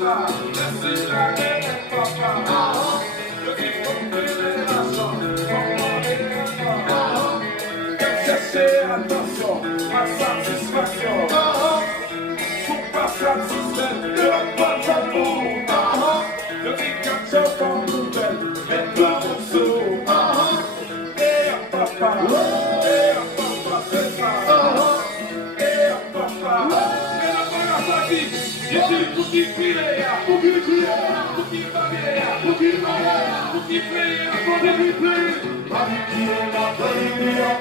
c'est la Eya Papa. Je dis qu'on peut les rassons, chercher attention, ma satisfaction. Sous pas satisfait, je ne pas d'amour. Je dis qu'un seul comme nouvelle, et deux morceaux. Eya Papa, Eya Papa, c'est ça. Eya Papa, et la parasite, je dis pour qui crier, pour qui crier, pour qui parler, pour qui parler, pour qui prier, pour qui prier. Qui est la prière.